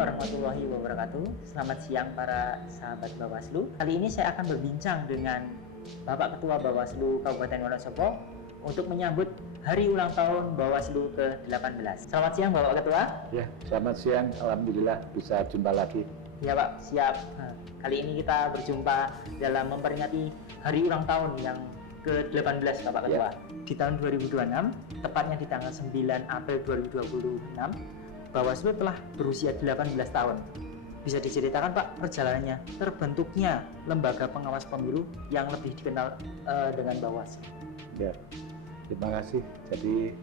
warahmatullahi wabarakatuh. Selamat siang para sahabat Bawaslu. Kali ini saya akan berbincang dengan Bapak Ketua Bawaslu Kabupaten Wonosobo untuk menyambut Hari Ulang Tahun Bawaslu ke-18. Selamat siang Bapak Ketua. Ya, selamat siang. Alhamdulillah bisa jumpa lagi. Ya Pak, siap. Kali ini kita berjumpa dalam memperingati Hari Ulang Tahun yang ke-18 Bapak Ketua. Ya. Di tahun 2026, tepatnya di tanggal 9 April 2026, Bawaslu telah berusia 18 tahun. Bisa diceritakan Pak perjalanannya terbentuknya lembaga pengawas pemilu yang lebih dikenal dengan Bawaslu? Ya, terima kasih. Jadi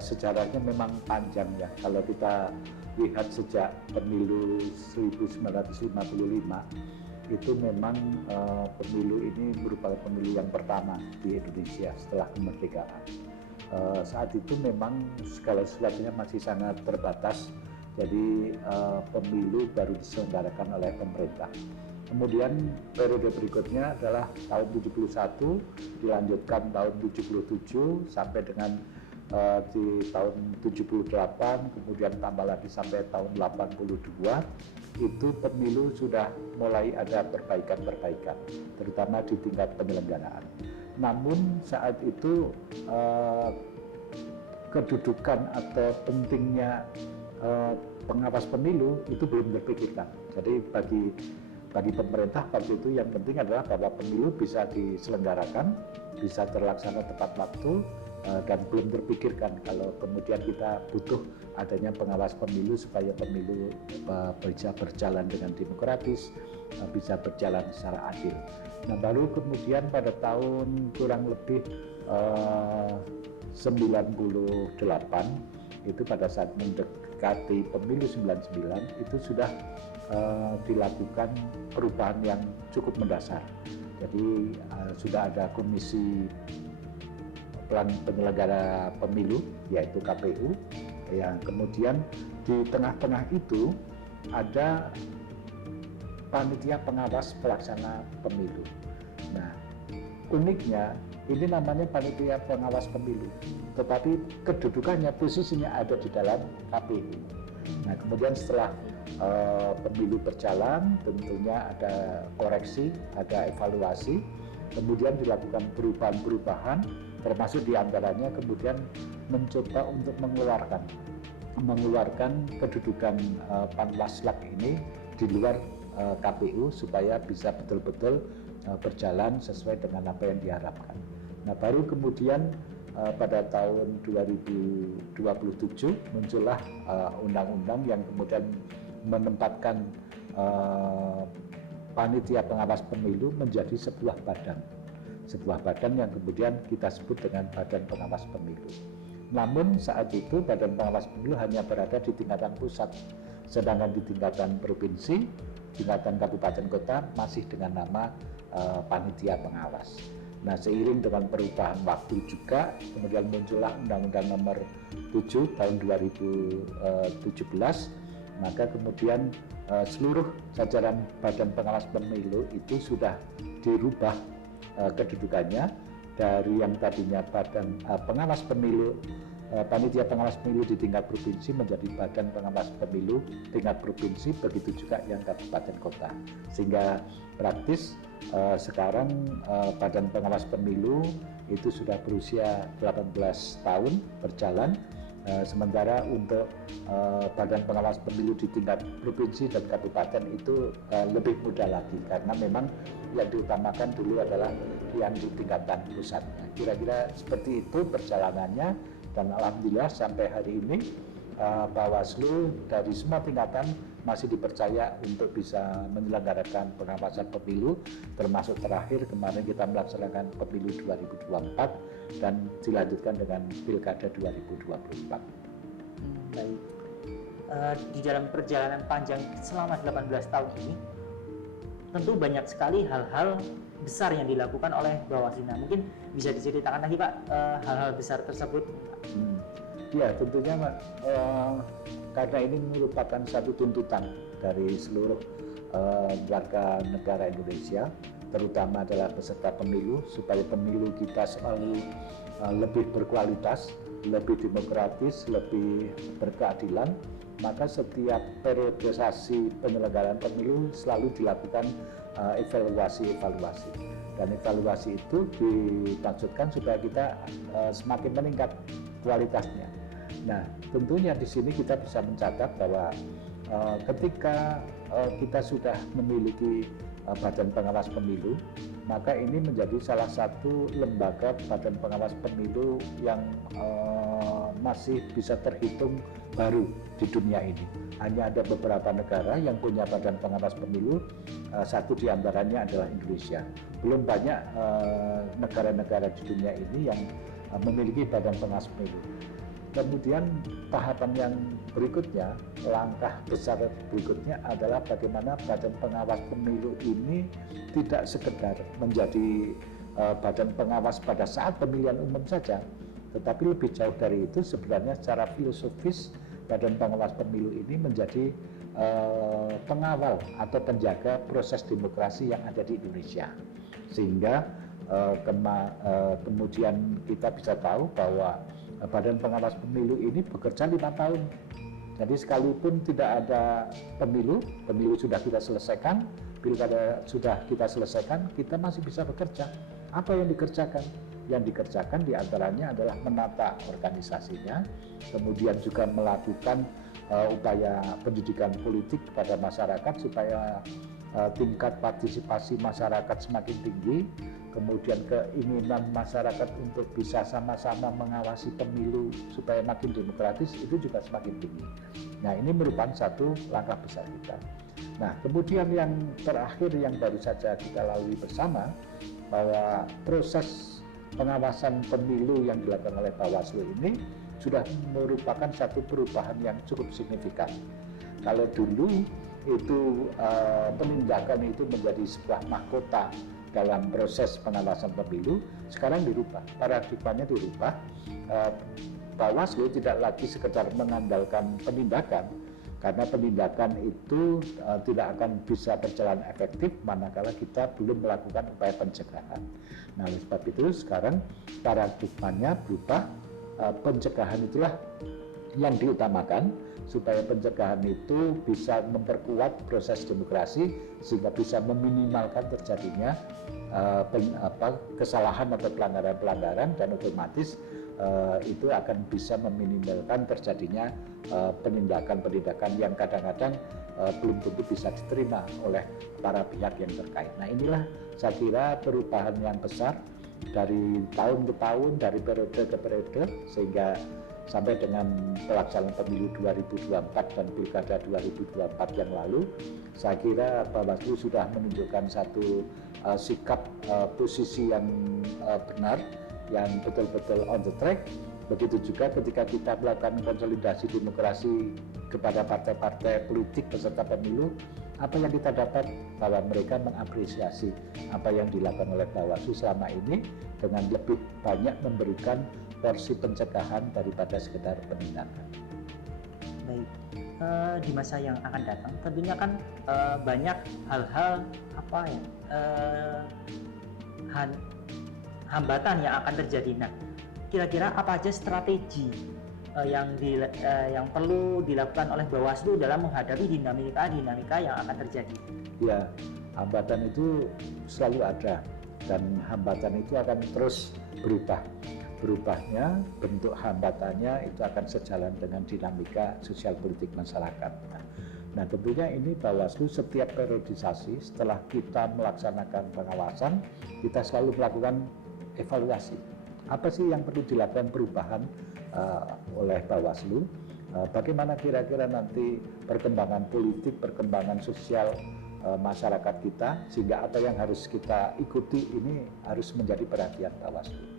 sejarahnya memang panjang ya. Kalau kita lihat sejak pemilu 1955 itu memang pemilu ini merupakan pemilu yang pertama di Indonesia setelah kemerdekaan. Saat itu memang segala sesuatunya masih sangat terbatas, jadi pemilu baru diselenggarakan oleh pemerintah. Kemudian periode berikutnya adalah tahun 71, dilanjutkan tahun 77 sampai dengan di tahun 78, kemudian tambah lagi sampai tahun 82, itu pemilu sudah mulai ada perbaikan-perbaikan, terutama di tingkat penyelenggaraan. Namun saat itu kedudukan atau pentingnya pengawas pemilu itu belum terpikirkan. Jadi bagi pemerintah waktu itu yang penting adalah bahwa pemilu bisa diselenggarakan, bisa terlaksana tepat waktu, dan belum terpikirkan kalau kemudian kita butuh adanya pengawas pemilu supaya pemilu bisa berjalan dengan demokratis, bisa berjalan secara adil. Nah, baru kemudian pada tahun kurang lebih 98 itu pada saat mendekati pemilu 99 itu sudah dilakukan perubahan yang cukup mendasar. Jadi sudah ada komisi penyelenggara pemilu yaitu KPU, yang kemudian di tengah-tengah itu ada panitia pengawas pelaksana pemilu. Nah, uniknya ini namanya panitia pengawas pemilu, tetapi kedudukannya posisinya ada di dalam KPU. Nah, kemudian setelah pemilu berjalan, tentunya ada koreksi, ada evaluasi, kemudian dilakukan perubahan-perubahan, termasuk diantaranya kemudian mencoba untuk mengeluarkan kedudukan Panwaslak ini di luar KPU supaya bisa betul-betul berjalan sesuai dengan apa yang diharapkan. Nah, baru kemudian pada tahun 2027 muncullah undang-undang yang kemudian menempatkan panitia pengawas pemilu menjadi sebuah badan yang kemudian kita sebut dengan Badan Pengawas Pemilu. Namun saat itu Badan Pengawas Pemilu hanya berada di tingkatan pusat, sedangkan di tingkatan provinsi, tingkatan kabupaten kota masih dengan nama panitia pengawas. Nah, seiring dengan perubahan waktu juga kemudian muncullah Undang-Undang Nomor 7 tahun 2017, maka kemudian seluruh jajaran Badan Pengawas Pemilu itu sudah dirubah kedudukannya dari yang tadinya Badan Pengawas Pemilu, panitia pengawas pemilu di tingkat provinsi menjadi Badan Pengawas Pemilu tingkat provinsi, begitu juga yang kabupaten kota, sehingga praktis sekarang Badan Pengawas Pemilu itu sudah berusia 18 tahun berjalan. Sementara untuk Badan Pengawas Pemilu di tingkat provinsi dan kabupaten itu lebih mudah lagi, karena memang yang diutamakan dulu adalah yang di tingkatan pusatnya. Kira-kira seperti itu perjalanannya, dan alhamdulillah sampai hari ini Bawaslu dari semua tingkatan masih dipercaya untuk bisa menyelenggarakan pengawasan pemilu, termasuk terakhir kemarin kita melaksanakan pemilu 2024 dan dilanjutkan dengan pilkada 2024. Baik. Di dalam perjalanan panjang selama 18 tahun ini, tentu banyak sekali hal-hal besar yang dilakukan oleh Bawaslu. Nah, mungkin bisa diceritakan lagi Pak hal-hal besar tersebut? Ya, tentunya Pak, karena ini merupakan satu tuntutan dari seluruh warga negara Indonesia, terutama adalah peserta pemilu, supaya pemilu kita selalu lebih berkualitas, lebih demokratis, lebih berkeadilan, maka setiap periodisasi penyelenggaraan pemilu selalu dilakukan evaluasi. Dan evaluasi itu dimaksudkan supaya kita semakin meningkat kualitasnya. Nah, tentunya di sini kita bisa mencatat bahwa ketika kita sudah memiliki Badan Pengawas Pemilu, maka ini menjadi salah satu lembaga Badan Pengawas Pemilu yang masih bisa terhitung baru di dunia ini. Hanya ada beberapa negara yang punya Badan Pengawas Pemilu, satu di antaranya adalah Indonesia. Belum banyak negara-negara di dunia ini yang memiliki Badan Pengawas Pemilu. Kemudian tahapan yang berikutnya, langkah besar berikutnya adalah bagaimana Badan Pengawas Pemilu ini tidak sekedar menjadi badan pengawas pada saat pemilihan umum saja, tetapi lebih jauh dari itu sebenarnya secara filosofis Badan Pengawas Pemilu ini menjadi pengawal atau penjaga proses demokrasi yang ada di Indonesia. Sehingga kemudian kita bisa tahu bahwa Badan Pengawas Pemilu ini bekerja 5 tahun. Jadi sekalipun tidak ada pemilu sudah kita selesaikan, pilkada sudah kita selesaikan, kita masih bisa bekerja. Apa yang dikerjakan? Yang dikerjakan diantaranya adalah menata organisasinya, kemudian juga melakukan upaya pendidikan politik kepada masyarakat supaya tingkat partisipasi masyarakat semakin tinggi, kemudian keinginan masyarakat untuk bisa sama-sama mengawasi pemilu supaya makin demokratis itu juga semakin tinggi. Nah, ini merupakan satu langkah besar kita. Nah, kemudian yang terakhir yang baru saja kita lalui bersama, bahwa proses pengawasan pemilu yang dilakukan oleh Bawaslu ini sudah merupakan satu perubahan yang cukup signifikan. Kalau dulu itu penindakan itu menjadi sebuah mahkota dalam proses pengawasan pemilu, sekarang dirubah, paradigmanya dirubah. Bawaslu tidak lagi sekedar mengandalkan penindakan, karena penindakan itu tidak akan bisa berjalan efektif manakala kita belum melakukan upaya pencegahan. Nah, oleh sebab itu sekarang paradigmanya berubah, pencegahan itulah yang diutamakan, supaya pencegahan itu bisa memperkuat proses demokrasi sehingga bisa meminimalkan terjadinya kesalahan atau pelanggaran-pelanggaran, dan otomatis itu akan bisa meminimalkan terjadinya penindakan-penindakan yang kadang-kadang belum tentu bisa diterima oleh para pihak yang terkait. Nah, inilah saya kira perubahan yang besar dari tahun ke tahun, dari periode ke periode, sehingga sampai dengan pelaksanaan pemilu 2024 dan pilkada 2024 yang lalu, saya kira Bawaslu sudah menunjukkan satu sikap posisi yang benar, yang betul-betul on the track. Begitu juga ketika kita melakukan konsolidasi demokrasi kepada partai-partai politik peserta pemilu, apa yang kita dapat, bahwa mereka mengapresiasi apa yang dilakukan oleh Bawaslu selama ini dengan lebih banyak memberikan porsi pencegahan daripada sekedar penindakan. Baik, di masa yang akan datang tentunya kan banyak hal-hal hambatan yang akan terjadi. Nah, kira-kira apa aja strategi yang perlu dilakukan oleh Bawaslu dalam menghadapi dinamika yang akan terjadi? Ya, hambatan itu selalu ada, dan hambatan itu akan terus berubah. Berubahnya, bentuk hambatannya itu akan sejalan dengan dinamika sosial politik masyarakat. Nah, tentunya ini Bawaslu setiap periodisasi setelah kita melaksanakan pengawasan, kita selalu melakukan evaluasi. Apa sih yang perlu dilakukan perubahan oleh Bawaslu? Bagaimana kira-kira nanti perkembangan politik, perkembangan sosial masyarakat kita, sehingga apa yang harus kita ikuti ini harus menjadi perhatian Bawaslu.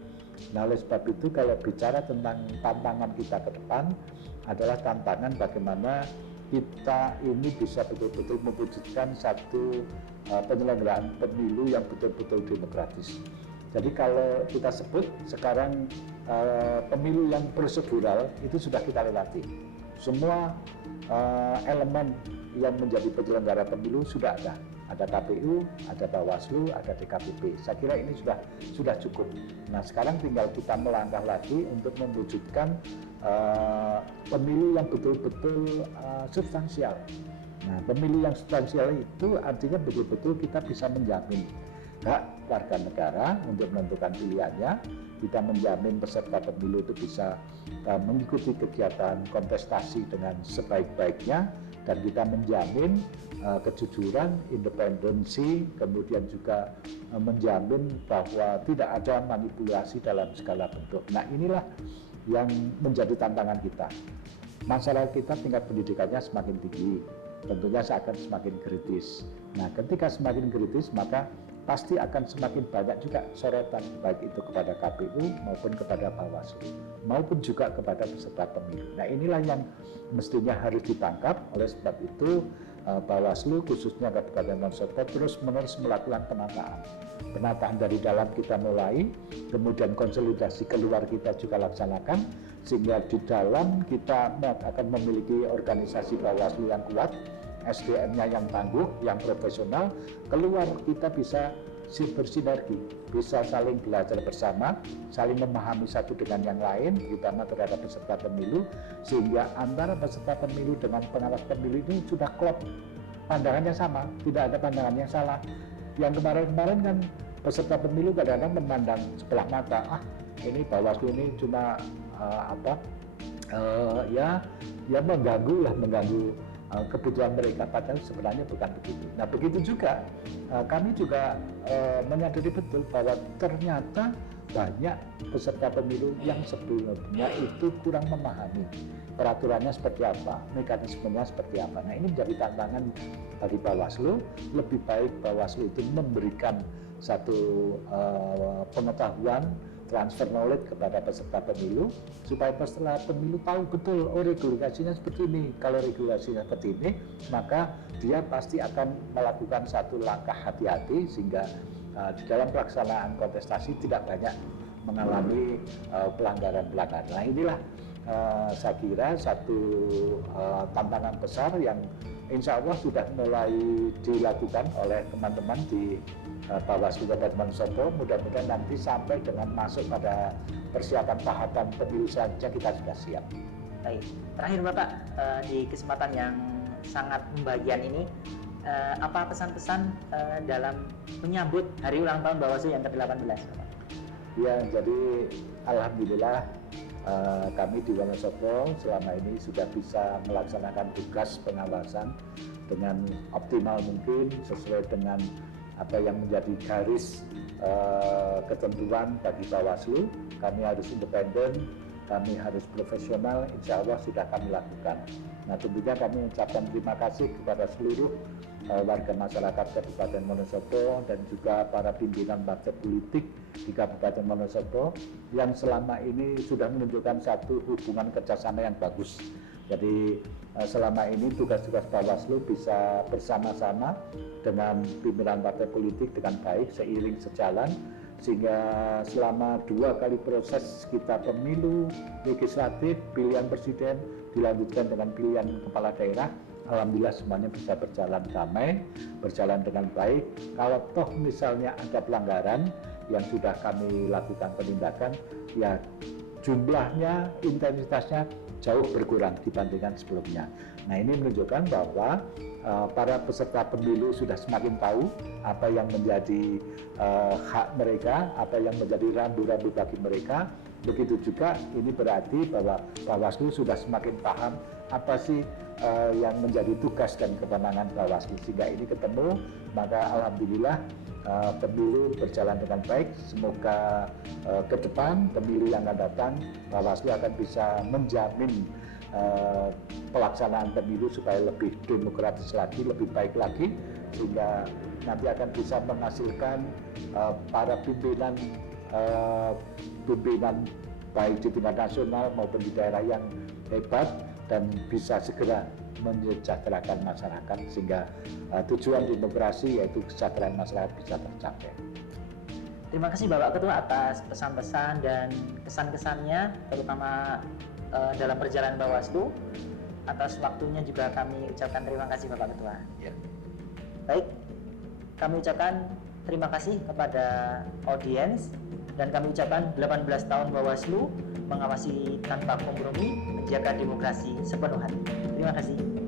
Nah, oleh sebab itu kalau bicara tentang tantangan kita ke depan adalah tantangan bagaimana kita ini bisa betul-betul mewujudkan satu penyelenggaraan pemilu yang betul-betul demokratis. Jadi kalau kita sebut sekarang pemilu yang prosedural itu sudah kita lewati. Semua elemen yang menjadi penyelenggara pemilu sudah ada. Ada KPU, ada Bawaslu, ada DKPP. Saya kira ini sudah cukup. Nah, sekarang tinggal kita melangkah lagi untuk mewujudkan pemilu yang betul-betul substansial. Nah, pemilu yang substansial itu artinya betul-betul kita bisa menjamin hak warga negara untuk menentukan pilihannya. Kita menjamin peserta pemilu itu bisa mengikuti kegiatan kontestasi dengan sebaik-baiknya, dan kita menjamin kejujuran, independensi, kemudian juga menjamin bahwa tidak ada manipulasi dalam segala bentuk. Nah, inilah yang menjadi tantangan kita. Masalah kita tingkat pendidikannya semakin tinggi, tentunya akan semakin kritis. Nah, ketika semakin kritis, maka pasti akan semakin banyak juga sorotan, baik itu kepada KPU maupun kepada Bawaslu, maupun juga kepada peserta pemilu. Nah, inilah yang mestinya harus ditangkap. Oleh sebab itu Bawaslu khususnya Kabupaten Wonosobo terus-menerus melakukan penataan dari dalam kita mulai, kemudian konsolidasi keluar kita juga laksanakan, sehingga di dalam kita akan memiliki organisasi Bawaslu yang kuat, SDM-nya yang tangguh, yang profesional. Keluar kita bisa bersinergi, bisa saling belajar bersama, saling memahami satu dengan yang lain, terutama terhadap peserta pemilu, sehingga antara peserta pemilu dengan pengawas pemilu itu sudah klop, pandangannya sama, tidak ada pandangan yang salah. Yang kemarin-kemarin kan peserta pemilu kadang-kadang memandang sebelah mata, ini Bawaslu ini cuma mengganggu kebutuhan mereka, padahal sebenarnya bukan begitu. Nah, begitu juga kami juga menyadari betul bahwa ternyata banyak peserta pemilu yang sebelumnya itu kurang memahami peraturannya seperti apa, mekanismenya seperti apa. Nah, ini menjadi tantangan bagi Bawaslu. Lebih baik Bawaslu itu memberikan satu pengetahuan, transfer knowledge kepada peserta pemilu, supaya peserta pemilu tahu betul, regulasinya seperti ini. Kalau regulasinya seperti ini, maka dia pasti akan melakukan satu langkah hati-hati, sehingga di dalam pelaksanaan kontestasi tidak banyak mengalami pelanggaran-pelanggaran. Nah, inilah saya kira satu tantangan besar yang insya Allah sudah mulai dilakukan oleh teman-teman di Bawaslu Kabupaten Wonosobo. Mudah-mudahan nanti sampai dengan masuk pada persiapan tahapan pemilu selanjutnya kita sudah siap. Baik, terakhir Bapak, di kesempatan yang sangat membahagiakan ini, apa pesan-pesan dalam menyambut hari ulang tahun Bawaslu yang ke-18, Bapak? Ya, jadi alhamdulillah kami di Wonosobo selama ini sudah bisa melaksanakan tugas pengawasan dengan optimal mungkin, sesuai dengan apa yang menjadi garis ketentuan bagi Bawaslu. Kami harus independen, kami harus profesional, insya Allah sudah kami lakukan. Nah, tentunya kami mengucapkan terima kasih kepada seluruh warga masyarakat Kabupaten Wonosobo dan juga para pimpinan partai politik di Kabupaten Wonosobo yang selama ini sudah menunjukkan satu hubungan kerjasama yang bagus. Jadi selama ini tugas-tugas Bawaslu bisa bersama-sama dengan pimpinan partai politik dengan baik, seiring sejalan, sehingga selama 2 kali proses kita pemilu legislatif, pilihan presiden, dilanjutkan dengan pilihan kepala daerah, alhamdulillah semuanya bisa berjalan damai, berjalan dengan baik. Kalau toh misalnya ada pelanggaran yang sudah kami lakukan penindakan, ya jumlahnya, intensitasnya jauh berkurang dibandingkan sebelumnya. Nah, ini menunjukkan bahwa para peserta pemilu sudah semakin tahu apa yang menjadi hak mereka, apa yang menjadi rambu-rambu bagi mereka. Begitu juga ini berarti bahwa Bawaslu sudah semakin paham apa sih yang menjadi tugas dan kewenangan Bawaslu, sehingga ini ketemu, maka alhamdulillah pemilu berjalan dengan baik. Semoga ke depan pemilu yang akan datang Bawaslu akan bisa menjamin pelaksanaan pemilu supaya lebih demokratis lagi, lebih baik lagi, sehingga nanti akan bisa menghasilkan para pimpinan baik di tingkat nasional maupun di daerah yang hebat dan bisa segera mensejahterakan masyarakat, sehingga tujuan demokrasi yaitu kesejahteraan masyarakat bisa tercapai. Terima kasih Bapak Ketua atas pesan-pesan dan kesan-kesannya, terutama dalam perjalanan Bawaslu. Atas waktunya juga kami ucapkan terima kasih Bapak Ketua. Ya. Baik, kami ucapkan terima kasih kepada audiens dan kami ucapkan 18 tahun Bawaslu mengawasi tanpa kompromi, menjaga demokrasi sepenuh hati. Terima kasih.